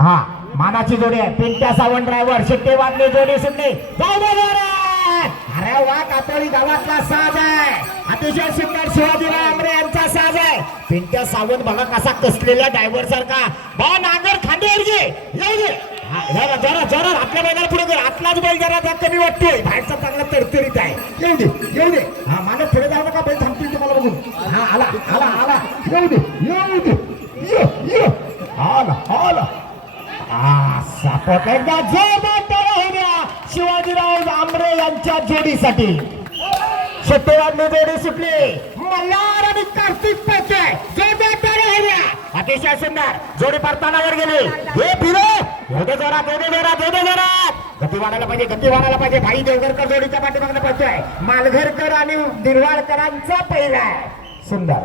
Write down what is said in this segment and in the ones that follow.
हा मानाची जोडी आहे. पिंट्या सावंत ड्रायव्हर शिट्टी वाजली जोडी सुटली जाऊ दे रे. अरे वा कातोळी गावातला साज आहे. अतिशय सुंदर शिवाजीराव आमरे यांचा साज आहे. पिंट्या सावंत बघा कसा कसलेला ड्रायव्हर सारखा. बा नांगर खांद्यावर घे येऊ दे. जरा जरा जरा आपल्या बैलाला पुढे कर. आतलाच बैल जरा कमी वाटतोय. बाहेरचा चांगला तरतरीत आहे. येऊ दे येऊ दे. हा मानव पुढे जाऊ नका बैल थांबतील तुम्हाला बघून. हा आला आला आला येऊ दे येऊ दे ये ये आला आला. सपोर्ट एकदा जोरदार होऊ द्या शिवाजीराव आमरे यांच्या जोडीसाठी. शेट्टीवाडली जोडी सुटली. मल्हार आणि कार्तिक पचे जोरदार होऊ द्या. अतिशय सुंदर जोडी परतानावर गेली. हे फिरो एवढे जोरात एवढे जोरात एवढे जोरात. गती वाढायला पाहिजे गती वाढायला पाहिजे. भाई देवगरकर जोडीच्या पाठीमागणं पळतोय. मालघरकर आणि दिरवाडकरांचा पहिला आहे. सुंदर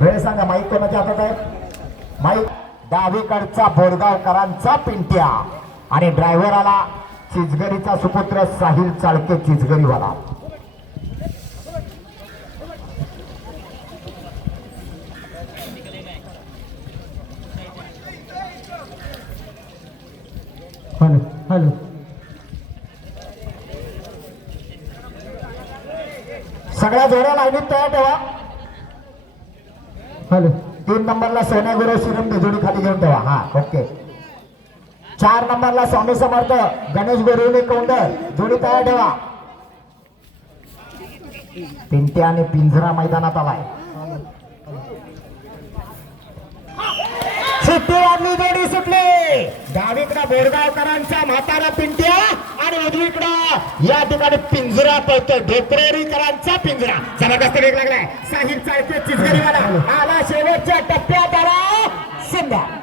वेळ सांगा. माईक कोणाच्या हातात आहे? माईक डावीकडचा बोरगावकरांचा पिंट्या आणि ड्रायव्हर आला चिचगरीचा सुपुत्र साहिल चाळके चिचगरीवाला. हॅलो हॅलो सगळ्या जोड्या लाईनीत तयार ठेवा. हॅलो 3 नंबरला सोन्या गुरु श्रीरम जोडी खाली घेऊन ठेवा. हा ओके. 4 नंबरला स्वामी समर्थ गणेश गुरुने कौंडर जोडी तयार ठेवा. पिंट्या आणि पिंजरा मैदानात आलाय. सुट्टी वाजली जोडी सुटली. डावीकडे बोरगावकरांचा म्हातारा पिंट्या आणि उजवीकडे या ठिकाणी पिंजरा पळतोय ढोकरेरीकरांचा पिंजरा. जबरदस्त वेग लागलाय. साहिल चाळके चिचगरीवाला आला शेवटच्या टप्प्यात आला. सुंदर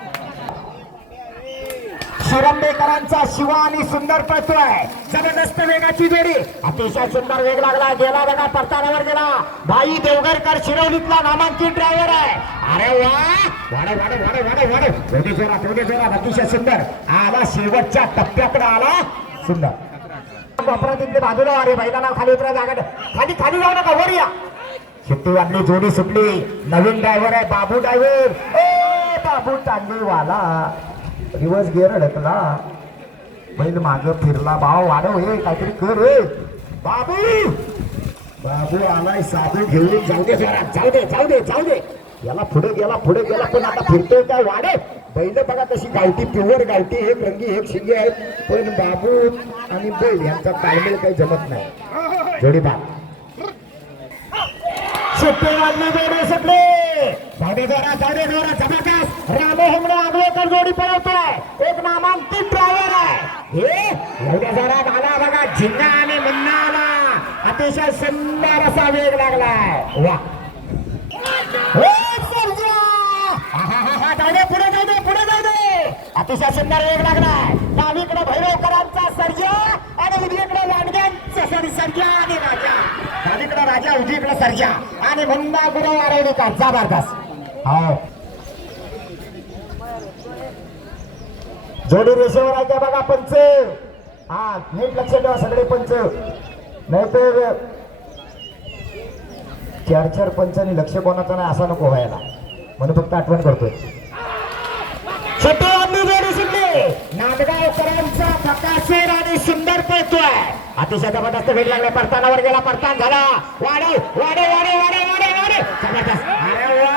शिरंबेकरांचा शिवा आणि सुंदर पळतोय. जबरदस्त वेगाची जोडी. अतिशय सुंदर वेग लागला. गेला बघा परतानावर गेला. भाई देवगरकर शिरवलीतला नामांकित ड्रायव्हर आहे. अरे वा वाढव वाढव वाढव वाढव वाढव. एवढे जोरात एवढे जोरात. अतिशय सुंदर आला शेवटच्या टप्प्याकडे आला. सुंदर वापरातले बाजूला. अरे बैलाला खाली उतरा जागा खाली खाली जाऊ नका वर या. शिट्टी वाजली जोडी सुटली. नवीन ड्रायव्हर आहे बाबू ड्रायव्हर. ए बाबू टांगेवाला रिवर्स गिअर अडकला. बैल माग फिरला. भाव वाढव हे काहीतरी कर रे बाबू. बाबू आलाय साबू घेऊन. जाऊ दे जरा जाऊ दे जाऊ दे जाऊ दे. याला पुढे गेला पण आता फिरतोय काय वाढे. बैल बघा तशी गावठी प्युअर गावठी. एक रंगी एक शिंगे आहेत. पण बाबू आणि बैल यांचा ताळमेळ काही जमत नाही. जोडी बा सुट्टी वाजली जोडी सुटली. जाऊ दे जोरा जाऊ दे जोरा. जबरदस्त रामो हमणे आगवेकर जोडी पळवतोय. एक नामांकित ड्रायव्हर आहे. हे एवढ्या जोरात आला बघा झिंगा आणि मुन्ना आला. अतिशय सुंदर असा वेग लागलाय. वा जाऊ दे पुढे जाऊ दे पुढे जाऊ दे. अतिशय सुंदर वेग लागलाय. डावीकडे भैरवकरांचा सर्जा आणि उजवीकडे लांडग्यांचा सर्जा आणि राजा. डावीकडे राजा उजवीकडे सर्जा आणि मुन्ना गुरु आरवलीकर. जबरदस्त हो जोडी रेषेवर आहे का बघा पंच. हा नीट लक्ष ठेवा सगळे पंच. नाहीतर 4 पंचांनी लक्ष कोणाचं नाही असा नको व्हायला म्हणून फक्त आठवण करतोय. छोटी वाजली जोडी सुटली. नांदगावकरांचा प्रकाशर आणि सुंदर पळतोय. अतिशय जबरदस्त वेग लागला. परतानावर गेला. परतान झाला. वाढव वाढव वाढव वाढव वाढव वाढव. जबरदस्त. अरे वा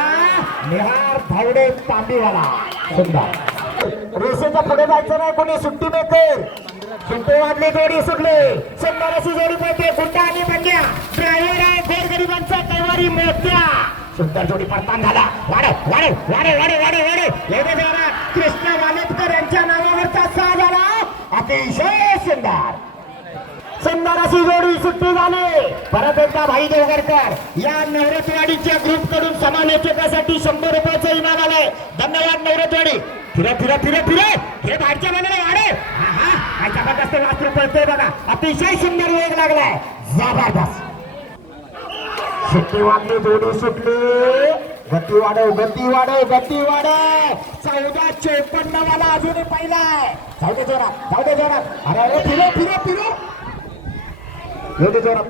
निहार धावडे तांबीवाला. सुंदर रेषेच्या पुढे जायचं नाही कोणी. सुट्टी मेकर. सुट्टी वाजली जोडी सुटली. सुंदर अशी जोडी पळते. गुंडा आणि बंड्या ड्रायव्हर आहे. गोरगरिबांचा कैवारी मोठ्या. सुंदर जोडी परतान झाला. वाढव वाढव वाढव वाढव वाढव वाढव. एवढे जोरात कृष्णा वालेतकर यांच्या नावावरचा साज आला. अतिशय सुंदर सुंदर अशी जोडी सुट्टी झाली. परत एकदा भाई देवगरकर या नवरतवाडीच्या ग्रुप कडून समालोचकासाठी 100 रुपयाचं इनाम आलंय. धन्यवाद नवरतवाडी. फिरे फिरे फिरे फिरे हे बाहेरच्या बाजूला वाढे. हा जबरदस्त वास्त्र पळतोय बघा. अतिशय सुंदर वेग लागलाय. जबरदस्त सुट्टी वाजली जोडी सुटली. गती वाढव गती वाढव गती वाढव. 14:54 वाला अजूनही पहिलाय. जाऊ दे जोरात जाऊ दे जोरात. अरे अरे फिरो फिरो फिरो. येऊ दे जोरात.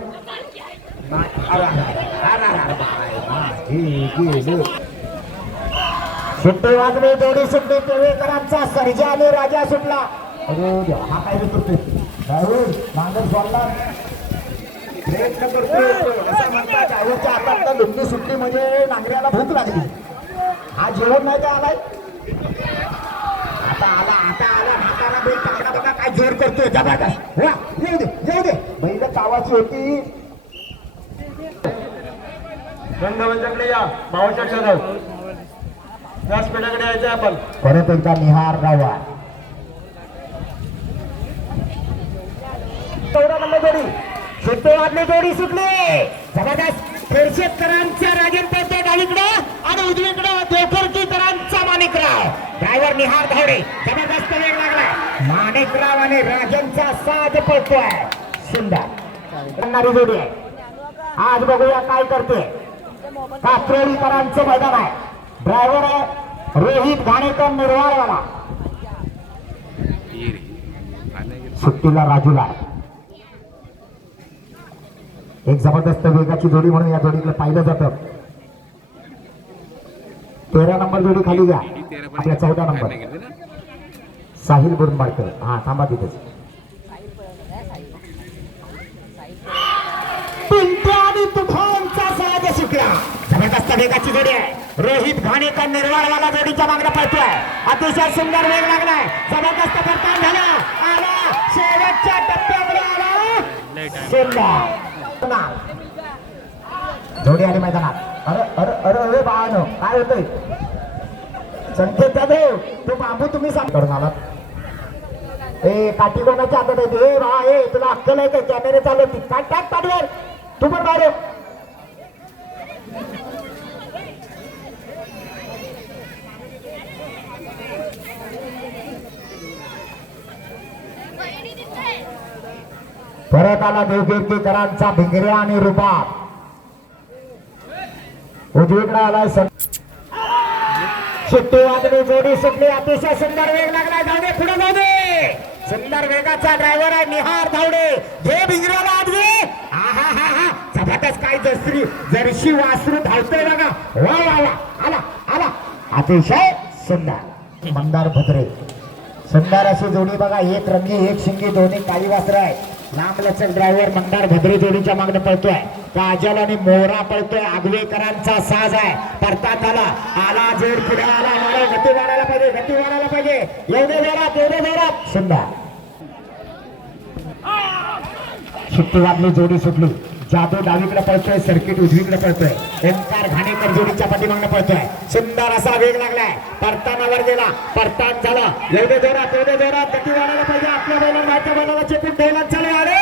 सुट्टी वाजली, जोडी सुटली. पेवेकरांचा सर्जा आणि राजा सुटला. अरे देवा, हा काय करतोय राहुल मांगर सोडला, प्रयत्न करतोय. असं म्हणतात ड्रायव्हरच्या हातात लुंगी सुटली म्हणजे नांगऱ्याला भूक लागली. हा जेवण नाही का आलाय? आता आला म्हातारा बैल चांगला बघा काय जोर करतोय जबरदस्त. वा येऊ दे बैल कावाची होती. गंगावंताकडे या, भावाच्या शोधात व्यासपीठाकडे यायचं आपण. परत एकदा निहार गावा 14 नंबर जोडी सुट्टी वाजली, जोडी सुटली जबरदस्त. फेरशेतकरांचा राजन पळतोय डावीकडे आणि उजवीकडे देवकरकीकरांचा माणिकराव. ड्रायव्हर निहार धावडे, जबरदस्त वेग लागलाय. माणिकराव आणि राजनचा साज पळतोय. सुंदर करणारी जोडी आहे. आज बघूया काय करते. कात्रोलीकरांचं मैदान आहे. ड्रायव्हर आहे रोहित घाणेकर निर्वाळवाला. सुट्टीला राजूला एक जबरदस्त वेगाची जोडी म्हणून या जोडीकडे पाहिलं जातं. 13 नंबर जोडी खाली घ्या. आपल्या 14 नंबर साहिल बुरमाडकर. हा थांबा तिथेच. आणि तुफानचा साज सुटला. जबरदस्त वेगाची जोडी आहे. रोहित घाणेकर निर्वाळवाला जोडीच्या मागण्या पळतोय. अतिशय सुंदर वेग लागलाय. जबरदस्त परतान झाला. आला शेवटच्या टप्प्यामध्ये आला. सुंदर जोडी आली मैदानात. अरे अरे अरे अरे बाळानो काय होतंय? संकेत जाधव तो बांबू तुम्ही सांग करून आलात. ए काठी कोणाच्या हातात आहे? ए बा ए तुला अक्कल आहे का? कॅमेरे चालू होती काट टाक पाठवर. तू पण बाहेर परत आला देवकीर्तीकरांचा भिंगऱ्या आणि रुबाब. उजवीकडे आलाय सुट्टी वाजली, जोडी सुटली. अतिशय सुंदर वेग लागलाय. जाऊ दे पुढे जाऊ दे. सुंदर वेगाचा ड्रायव्हर आहे निहार धावडे. घे भिंगऱ्याला आडवे. हा जबरदस्त काय जर्शी वासरू धावतोय बघा. वा वा वा आला अतिशय सुंदर. मंदार भद्रे सुंदर अशी जोडी बघा. एक रंगी एक शिंगी दोन्ही काळी वासर आहे. लांब लचक ड्रायव्हर मंदार भद्रे जोडीच्या मागणं पळतोय. काजल आणि मोहरा पळतोय. आगवेकरांचा साज आहे. परतात आला जोड पुढे आला. गती वाढायला पाहिजे. एवढे जोरात सुंदर. सुट्टी वाजली, जोडी सुटली. जादू डावीकडे पळतोय, सर्किट उजवीकडे पळतोय. ओंकार घाणेकर जोडीच्या पाठीमागणं पळतोय. सुंदर असा वेग लागलाय. परतानावर गेला, परतान झाला. एवढे जोरात गती वाढायला पाहिजे. आपल्या बैलाला चेपून ठेवला. चले अरे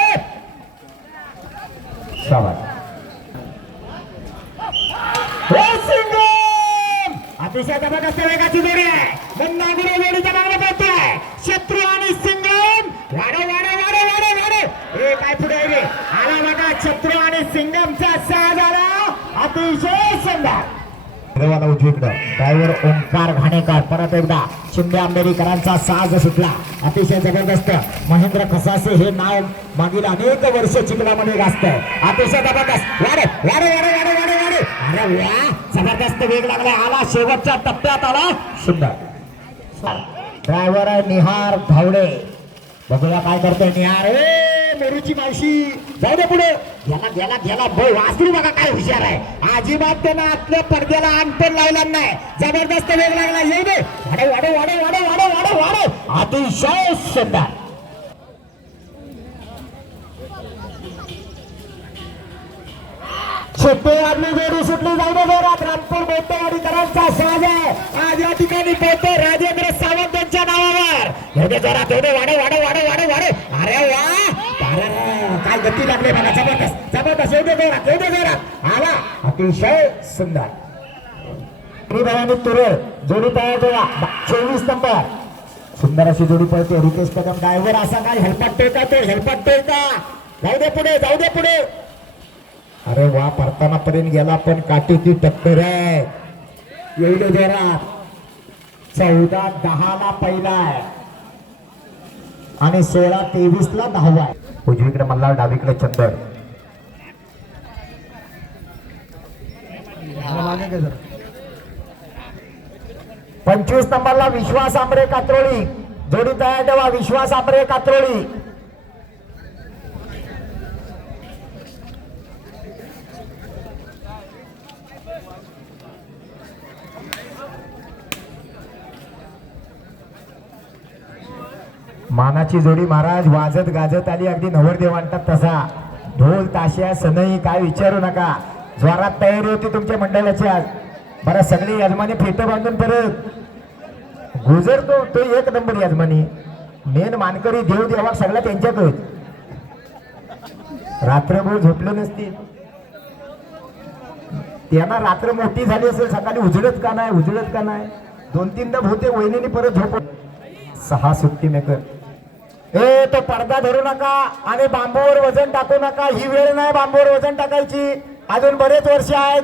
अतिशय जबरदस्त वेगाची जोडी आहे. नागुरे जोडीच्या मागणं पळतोय. शत्रू आणि सिंगम वाढे काय पुढे रे आला बघा. शत्रू आणि सिंगमचा साज आला. अतिशय सुंदर. उजवीकडं ड्रायव्हर ओंकार घाणेकर. परत एकदा शिंदे आंबेडकरांचा साज सुटला. अतिशय जबरदस्त. महेंद्र खसासे हे नाव मागील अनेक वर्ष चिखलामध्ये गाजतंय. अतिशय जबरदस्त. वाढे अरे वा जबरदस्त वेग लागला. आला शेवटच्या टप्प्यात आला. सुंदर ड्रायव्हर आहे निहार धावडे. बघूया काय करतोय निहार. मेरूची मावशी जाऊ दे पुढे. गेला वासरू बघा काय हुशार आहे. अजिबात त्यानं आपल्या पडद्याला अंतर लावला नाही. जबरदस्त वेग लागला. येऊ दे. वाढे अतिशय सुंदर. सुट्टी वाजली, जोडी सुटली. जाऊ दे जोरात. रामपूर बेटेवाडीकरांचा साज आहे. आज या ठिकाणी पोहतो राजेंद्र सावंत यांच्या नावावर. एवढे जोरात वाढे. अरे वा काय गती लागली बघा. जबरदस्त एवढे जोरात आला. अतिशय सुंदर. तुरळ जोडी तयार करा. 24 नंबर सुंदर अशी जोडी पळते. रितेश कदम ड्रायव्हर असा काय हेल्पटतोय का? जाऊ दे पुढे. अरे वा परताना पर्यंत गेला पण काठीची टक्कर आहे. एवढे जोरात. 14-10 पहिला आहे आणि 16-23 10वा आहे. उजवीकडे मल्हार, डावीकडे चंदर. 25 नंबरला विश्वास आंबरे कात्रोळी, जोडी तयार ठेवा. विश्वास आंबरे कात्रोळी. मानाची जोडी महाराज वाजत गाजत आली, अगदी नवरदेव आणतात तसा. ढोल ताशा सनई काय विचारू नका. जोरात तयारी होती तुमच्या मंडळाची आज. बरं सगळी यजमानी फेटं बांधून परत गुजरतो तो एक नंबर यजमानी. मेन मानकरी देव देवा सगळा त्यांच्याकडे. रात्रभर झोपले नसतील त्यांना. रात्र मोठी झाली असेल, सकाळी उजळत का नाही उजळत का नाही. 2-3दा भोवते वहिनीने परत झोप. 6 सुट्टी मेकर. तो पडदा धरू नका आणि बांबूवर वजन टाकू नका. ही वेळ नाही बांबूवर वजन टाकायची. अजून बरेच वर्ष आहेत.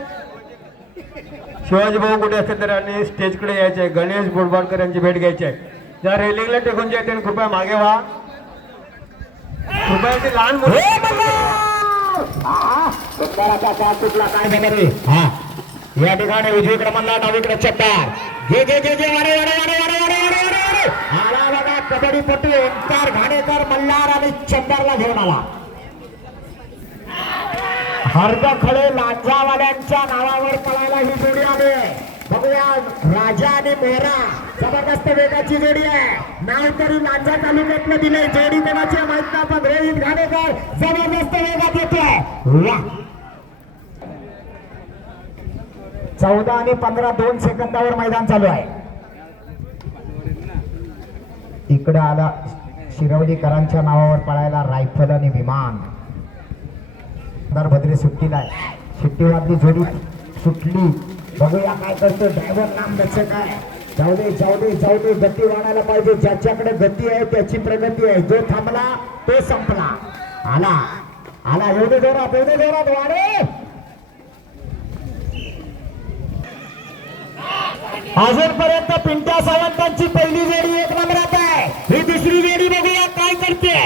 शिवाजी भाऊ कुठे असेल तर आणि स्टेजकडे यायचे. गणेश बोडबाडकर यांची भेट घ्यायची आहे. ज्या रेलिंगला टेकून जे त्यांनी कृपया मागे व्हा. कृपया ते लहान मुलं या ठिकाणी उजवीकडे म्हणला, डावीकडे चट्टार. घे घे घे घे वारे वारे वारे वारे वारे वारे वारे वारे. आला बघा कबड्डीपटू ओंकार घाणेकर मल्हार आणि चंदारला घेऊन आला. हरद खळे लांजावाड्यांच्या नावावर पळायला ही जोडी आहे. बघूया राजा आणि मोहरा. जबरदस्त वेगाची जोडी आहे. नाव तरी लांजा तालुक्यातलं दिलंय. जोडी कोणाची माहित नाही पण रोहित घाणेकर जबरदस्त वेगात येतोय. 14 आणि 15 2 सेकंदावर मैदान चालू आहे. इकडे आला शिरवलीकरांच्या नावावर पळायला रायफल आणि विमान. भद्रे सुट्टीला आहे. सुट्टी वाजली, जोडी सुटली. बघूया काय करतो ड्रायव्हर. नाम लक्ष काय. जाऊ दे जाऊ दे जाऊ दे. गती वाढायला पाहिजे. ज्याच्याकडे गती आहे त्याची प्रगती आहे. जो थांबला तो संपला. आला आला. एवढे जोरात वाढे. अजूनपर्यंत पिंट्या सावंतांची पहिली जोडी 1 नंबरात आहे. ही दुसरी जोडी बघूया काय करते.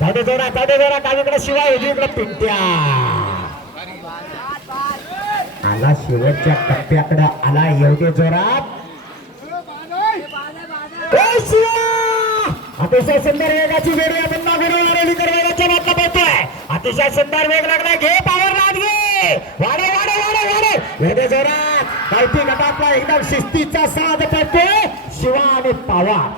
जाऊ जोरात डावीकडे शिवाय उजवीकडे पिंट्या. आला शेवटच्या टप्प्याकडे आला. एवढे जोरात. अतिशय सुंदर वेगाची जोडी आहे. पुन्हा गुरुवारेलीकर वेगाच्या मागला पळतोय. अतिशय सुंदर वेग लागला. घे पावर लाट घे. वाढे वाढे वाढे वाढे. एवढे जोरात. कायती गटातला एकदम शिस्तीचा साथ पळतोय शिवा आणि पवार.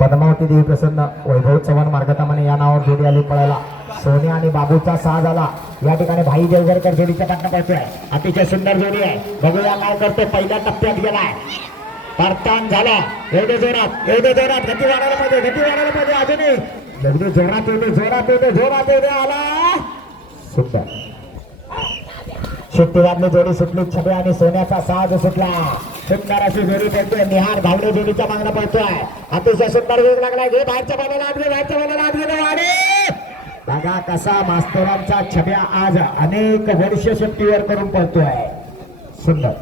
पद्मावती देवी प्रसन्न वैभव चव्हाण मार्गतामाने या नावावर जोडी आली पळायला. सोन्या आणि बाबूचा साथ आला. या ठिकाणी भाई देवगरकर जोडीच्या पाठनं पळतोय. अतिशय सुंदर जोडी आहे. बघूया काय करतो. पहिल्या टप्प्यात गेलाय. परतान झाला. एवढे जोरात गती वाढायला पाहिजे अजूनही. एवढे जोरात आला. सुंदर सुट्टी वाजली. जोडी सुटली. छबे आणि सोन्याचा साज सुटला. सुंदर अशी जोडी पळतोय. निहार धावले जोडीच्या मागणं पळतोय. अतिशय सुंदर वेग लागलाय. घे बाहेरच्या बाजूला आत गेले वाढे. बघा कसा मास्तरांचा छब्या आज अनेक वर्ष सुट्टीवर करून पळतोय. सुंदर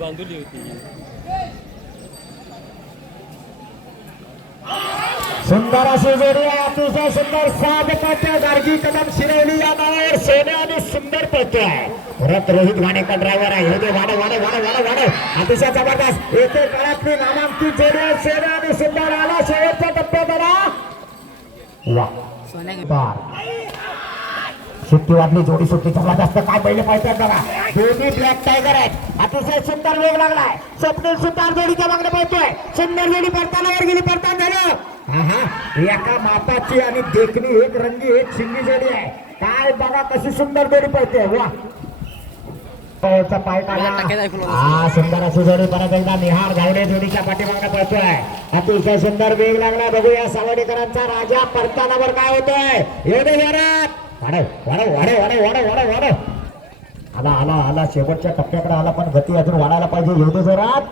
बांधली होती. सुंदर अशी जोडी आहे. अतिशय सुंदर साध पळतोय. गार्गी कदम शिरवली या नावावर सोन्या आणि सुंदर पळतोय. परत रोहित घाणेकर ड्रायव्हर आहे. हे वाढ. अतिशय जबरदस्त. एके काळातली नामांकित जोडी आहे. सोन्या आणि सुंदर आला शेवटच्या टप्प्यात आला. वा सुट्टी वाजली. जोडी सुट्टी जबरदस्त. काय पहिले पाहिजे बघा. दोन्ही ब्लॅक टायगर आहेत. अतिशय सुंदर वेग लागलाय. स्वप्नील सुतार जोडीच्या मागणं पळतोय. सुंदर जोडी परतानावर गेली. परतान झालं. एका मापाची आणि देखणी एक रंगी एक शिंगी जोडी आहे. काय बघा कशी सुंदर जोडी पळते. वा पाय काढला. सुंदर अशी जोडी परत एकदा निहार धावडे जोडीच्या पाठीमागणं पळतोय. अतिशय सुंदर वेग लागला. बघूया सावडेकरांचा राजा परतानावर काय होतोय. एवढे जोरात वाढ. आला शेवटच्या टप्प्याकडे आला पण गती अजून वाढायला पाहिजे. एवढे जोरात.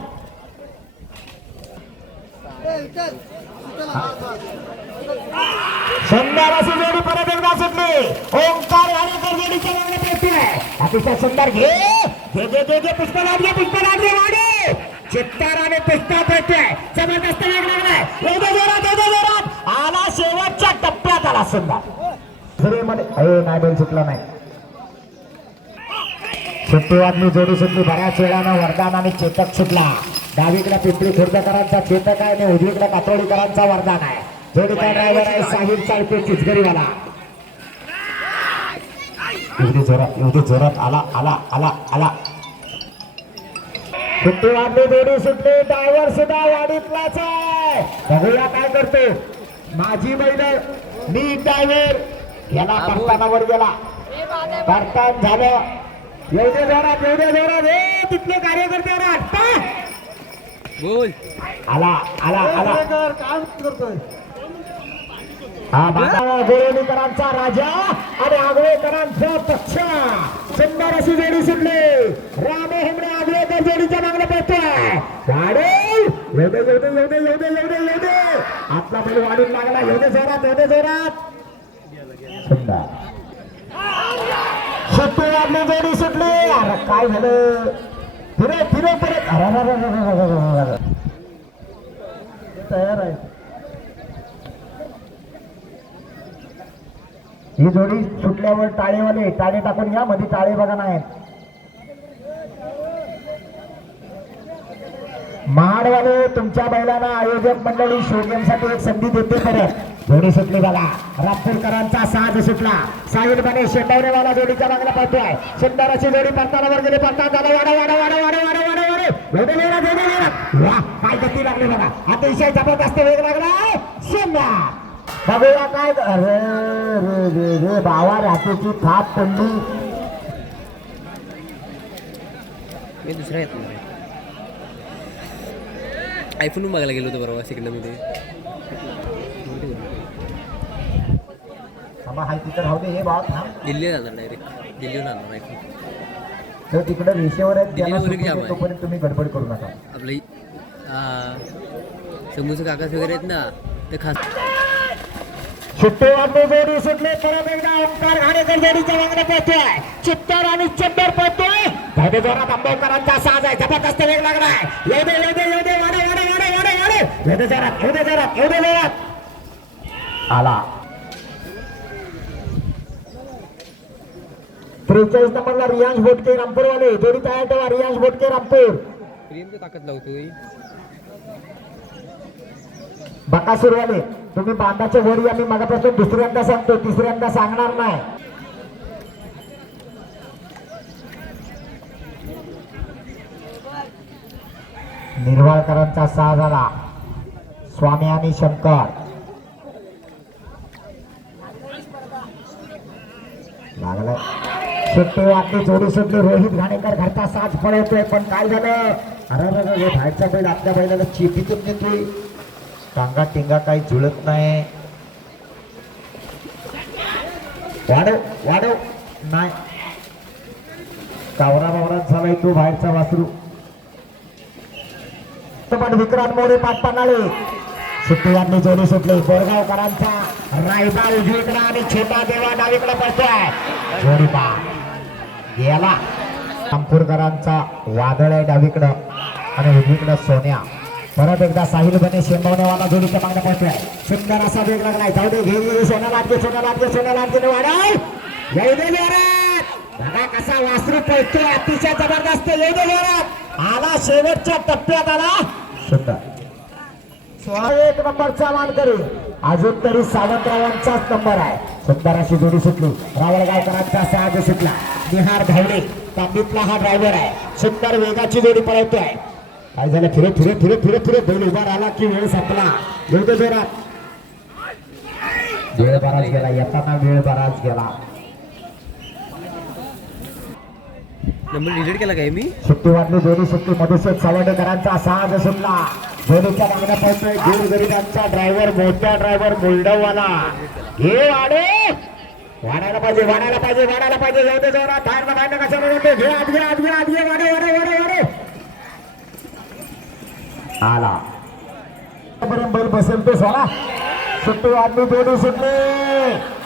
सुंदर अशी जोडी परत एकदा सुटली. ओंकार घाणेकर जोडीच्या मागणं पळतोय. अतिशय सुंदर. घे पुष्पराज वाढे. चित्तार आणि पिस्ता पळतोय जबरदस्त वेग लागलाय एवढ्या जोरात आला शेवटच्या टप्प्यात आला सुंदर नाही बैल सुटला नाही सुट्टी वाजली जोडी सुटली बऱ्याच वेळानं वरदान आणि चेतक सुटला डावीकडे पिंपरी खुर्दकरांचा चेतक आहे आणि उजवीकडे कातोडीकरांचा वरदान आहे जोडीचा ड्रायव्हर आहे साहिल चाळपे चिचगरीवाला एवढी जोरात आला आला आला आला सुट्टी वाजली जोडी सुटली ड्रायव्हर सुद्धा वाडीतलाच आहे बघूया काय करतो माझी बैल मी ड्रायव्हर याला करताना वर गेला करतान झालं एवढे जोरात हे तिथले कार्यकर्ते आत्ता बोल आला आला आला काम करतोय हा गोळवणीकरांचा राजा आणि आगळेकरांचा पक्ष सुंदर अशी जोडी सुटली राम हेमडे आगळेकर जोडीच्या मागणं पळतोय वाढेल एवढे आपला बैल वाढून लागला एवढे जोरात सुंदर सुट्टी वाजली जोडी सुटली अरे काय झालं फिरे परत तयार आहे ही जोडी सुटल्यावर टाळेवाले टाळे टाकून या मध्ये टाळे बघा नाही महाडवाले तुमच्या बैलांना आयोजक मंडळी शोगेमसाठी एक संधी देते परत जोडी सुटली बघा रामपूरकरांचा साज सुटला साहिल बने शेंडवरेवाला जोडीच्या मागला पळतोय सुंदर अशी जोडी पडताना वर गेली पडताना झाला वाडा काय गती लागली बघा अतिशय जबरदस्त वेग लागलाय सुंदर बघूया काय रे बावा रात्रीची थाप पडली मी दुसरा येत नाही आयफोन बघायला गेलो होतो बरोबर सेकंडमध्ये हाय तिथं राहू दे हे बाबा थांब दिल्लीला जाणार डायरेक्ट दिल्लीहून आणणार आयफोन तर तिकडे रेषेवर आहेत त्याला दिल्लीला वगैरे जाम सुट्टी आहे. तोपर्यंत तुम्ही गडबड करू नका आपलं समोरचं काकाच वगैरे आहेत ना ते खास सुट्टी वाजली जोडी सुटली परत एकदा ओंकार घाणेकर जोडीच्या मागणे पोहोचतोय चित्तर आणि चंदर पोहोचतोय धाबे जोरात आंबेडकरांचा साज आहे जबरदस्त वेग लागलाय एवढे वाडे जोरात आला 43 नंबरला रियांश बोटके रामपूरवाले जोडी तयार ठेवा रियांश बोटके रामपूर प्रेमची ताकद लावतोय बकासूरवाले तुम्ही बांधाच्या वरी आम्ही मगापासून दुसऱ्यांदा सांगतो तिसऱ्यांदा सांगणार नाही निर्वाळकरांचा सहा झाला स्वामी आणि शंकर लागला सुट्टी वाटली जोडी सुटली रोहित घाणेकर घरचा साज पळवतोय पण काय झालं अरे बाहेरचा बैल आपल्या बैलाला चेपीतून नेतोय टांगा टिंगा काही जुळत नाही वाढव नाही कावरा बावरात झालाय तो बाहेरचा वासरू पण विक्रांत मोरे पाच पन्नाळे सुट्टी वाटली जोडी सुटली बोरगावकरांचा रायबा उजवीकडे आणि छोटा देवा डावीकडे पडतोय जोडी पा गेला रामपूरकरांचा वादळ आहे डावीकडं आणि उजवीकडं सोन्या परत एकदा साहिल बने शेंबवण्यावाला जोडीच्या मागण्या पडतोय सुंदर असा वेग लागलाय जाऊ दे घे सोन्या लाटके वाढाय येऊ दे जोरात बघा कसा वासरू पळतोय अतिशय जबरदस्त येऊ दे जोरात आला शेवटच्या टप्प्यात आला सुंदर 1 नंबरचा मानकरी अजून तरी सावंतरावांचाच नंबर आहे सुंदर अशी जोडी सुटली रावळगावकरांचा साज सुटला निहार धावडे तांबीतला हा ड्रायव्हर आहे सुंदर वेगाची जोडी पळवतोय काय झालं फिरे बैल उभा राहिला की वेळ संपला एवढं जोरात वेळ बराच गेला येताना वेळ बराच गेला नंबर डिलीट केला काय मी सुट्टी वाटली जोडी सुट्टी मधुसूद सावंडेकरांचा साज सुटला जोडीच्या मागण्या पळतोय गोरगरिबांचा ड्रायव्हर मोठ्या ड्रायव्हर मुलडववाला हे वाढायला पाहिजे जाऊ दे जोरात बाहेर कशाला जाते घे आत घे वाडे आला पर्यंत बैल बसेल तो सोडा सुट्टी वाटली जोडी सुटली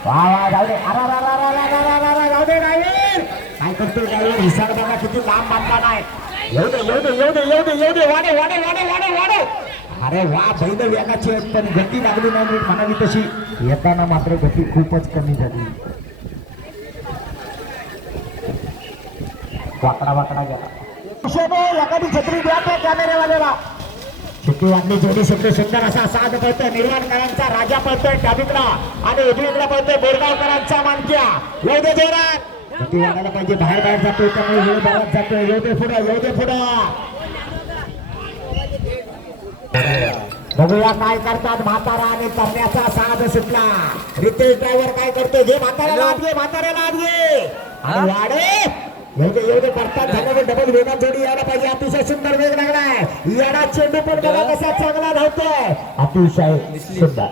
वा जाऊ दे जाऊ दे ड्रायव्हर काय करतोय ड्रायव्हर हिसाब बघा किती लांब बांधला नाही येऊ दे वाढे अरे वा बैल वेगाची आहेत पण गती लागली नाही नीट म्हणावी तशी येताना मात्र गती खूपच कमी झाली वाकडा गेला एखादी छत्री द्या त्या कॅमेरेवाल्याला चिट्टी वाटली जोडी सुंदर असा साथ पळतोय निर्माणकरांचा राजा पळतोय डावीकडा आणि उजवीकडे पळतोय बोरगावकरांचा मानक्या येऊ दे जोरात चिट्टी वाढायला पाहिजे बाहेर जातोय त्यामुळे वेळ बराच जातोय येऊ दे पुढं बघूया काय करतात म्हातारा आणि करण्याचा साथ सुटला रितेश ड्रायव्हर काय करतो घे म्हाताऱ्याला आत घे आणि वाडे येऊ दे करतात झाल्यावर डबल वेगात जोडी यायला पाहिजे अतिशय सुंदर वेग लागलाय याडा चेंडू पण बघा कसा चांगला धावतोय अतिशय सुंदर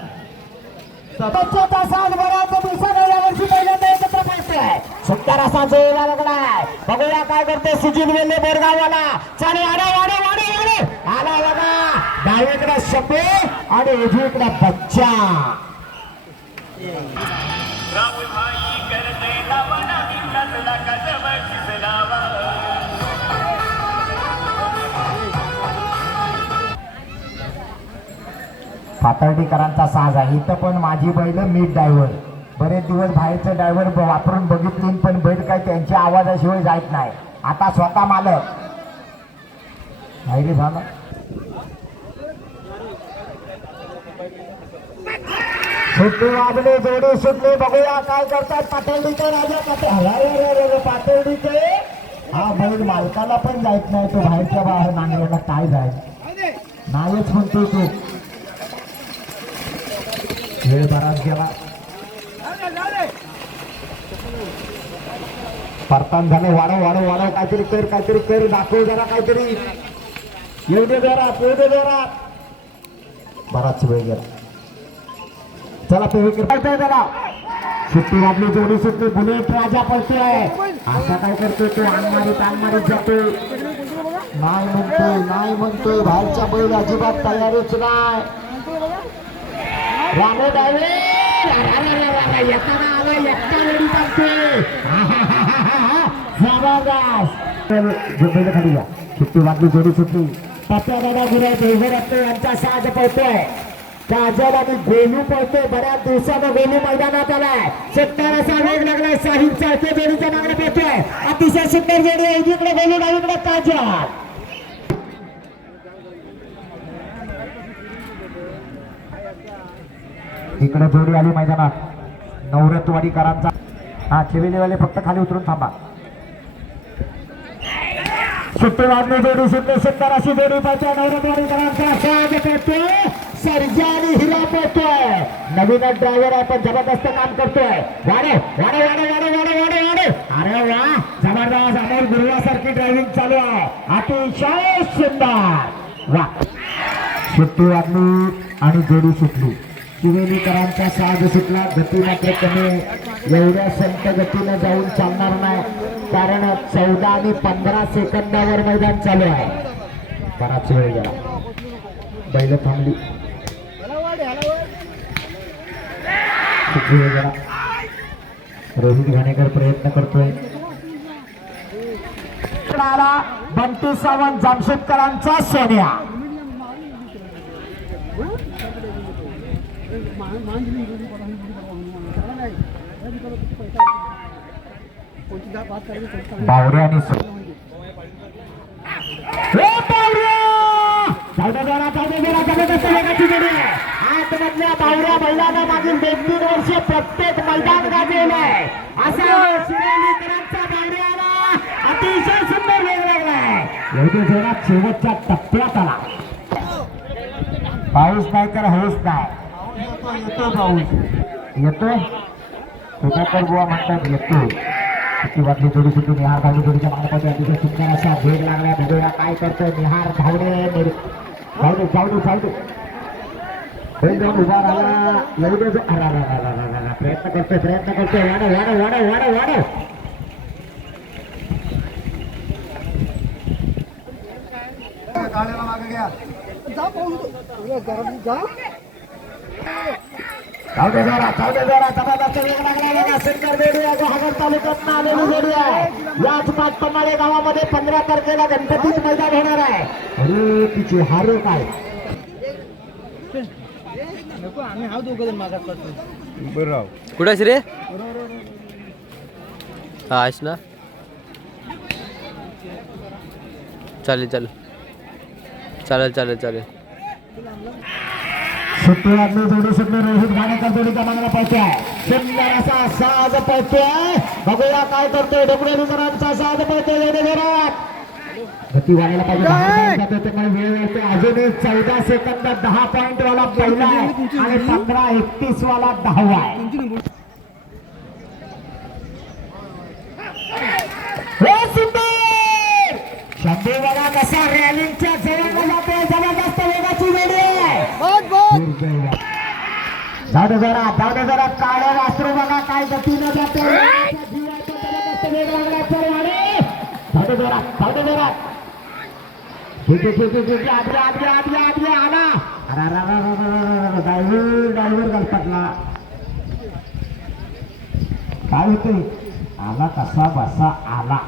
स्वतःच्या साथ बऱ्याच दिवसाने यावर्षी पहिल्यांदा एकत्र पडतोय सुंदर असा जोडला लागलाय बघूया काय करते सुजित वेल्ले बोरगाववाला चालू वाडे आला बघा डावीकडे शंभू आणि उजवीकडे बच्चा पातर्डीकरांचा साज आहे इथं पण माझी बैल मीठ ड्रायव्हर बरेच दिवस बाहेरचं ड्रायव्हर वापरून बघितली पण बैल काय त्यांच्या आवाजाशिवाय जात नाही आता स्वतः मालक नाही झालं सुट्टी वाजली जोडी सुटली बघूया काय करतात पातर्डीचे राजा पातर्डीचे हा बैल मालकाला पण जायत नाही तो बाहेरच्या बाहेर नांगराला काय जाय नाहीच म्हणतो तो वेळ बराच गेला परतान झाले वाढव काहीतरी कर दाखव जरा काहीतरी येऊ दे जोरात बराच वेळ गेला चला पळतोय त्याला सुट्टी वाजली जोडी सुट्टी बुलेट राजा पळतोय असा काय करतोय तो आणमारीत जातोय नाही म्हणतोय बाहेरच्या बैल अजिबात तयारीच नाही राणे येताना आला एकटा वेळी सांगतोय खाली या सुट्टी वाजली जोडी सुटली पप्प्या दादा गुरु देवरत्न यांचा साज पळतोय काजल आणि गोलू पळतोय बऱ्याच दिवसानं गोलू मैदानात आलाय सुंदर असा वेग लागलाय साहिल चाळके जोडीच्या मागणे पळतोय अतिशय सुंदर जोडी उजवीकडे गोलू डावीकडे काजल इकडे जोडी आली मैदानात नवरत्वाडीकरांचा हा चिवेलीवाले फक्त खाली उतरून थांबा सुट्टी वाजली जोडी सुंदर अशी जोडी पळतोय नवरत्वाडीकरांचा साज पळतोय सर्जा आणि हिरा पळतोय नवीनच ड्रायव्हर आहे पण जबरदस्त काम करतोय वाडे अरे वा जबरदस्त अमोल गुरुवासारखी ड्रायव्हिंग चालू आहे अतिशय सुंदर वा सुट्टी वाजली आणि जोडी सुटली चिवेलीकरांचा साज सुटला गती मात्र कमी एवढ्या संत गतीने जाऊन चालणार नाही कारण 14 आणि 15 सेकंदावर मैदान चालू आहे बराच वेळ गेला बैल थांबली रोहित घाणेकर प्रयत्न करतोय बंटी सावंत जामशेदकरांचा सोन्या बावऱ्या आणि आतमधल्या बावऱ्या बैलानं मागील 2-3 वर्ष प्रत्येक मैदान गाजवलंय असा शिरोलीकरांचा बावऱ्याला अतिशय सुंदर वेग लागलाय एवढे जोरात शेवटच्या टप्प्यात आला पाऊस नाही तर हौस नाही येतो पाऊस येतोय सुधाकर बुवा म्हणतात येतो सुट्टी वाटली जोडी सुटून निहार धावणे जोडीच्या मागपासून अतिशय सुंदर असा वेग लागलाय बघूया काय करतोय निहार धावणे जाऊन उभा राहिला एवढे प्रयत्न करतोय वाढ जाऊ दे जरा जबरदस्त वेग लागला बघा. सिंगर जोडी आहे गुहागर तालुक्यात आलेली जोडी आहे. याच पाटपन्हाळे गावामध्ये 15 तारखेला गणपतीच मैदान होणार आहे. अरे तिची हारे काय बरं कुठं आहेस रे हा आहेस ना चालेल सुट्टी लागली जोडी सुटली. रोहित घाणेकर जोडीच्या मागला पळतोय. सुंदर असा साज पळतोय. बघूया काय करतोय. ढोकळेकरांचा साज पळतोय जोडी जोरात. गती वाढायला पाहिजे. बाहेर जातोय ते काही वेळ मिळते. अजूनही 14 सेकंद 10 पॉईंट वाला पहिला आहे आणि 15-31 वाला 10वा आहे. शंभू बघा कसा रॅलिंगच्या जवळ जातोय. जबरदस्त वेगाची वेळी आहे. जाऊ दे जरा काळ्या वासरू बघा काय गतीनं जाते. जबरदस्त वेग लागला परवाने. जाऊ दे जरा ठीक आला. ड्रायव्हर गलपटला काय होते. आला कसा बसा आला.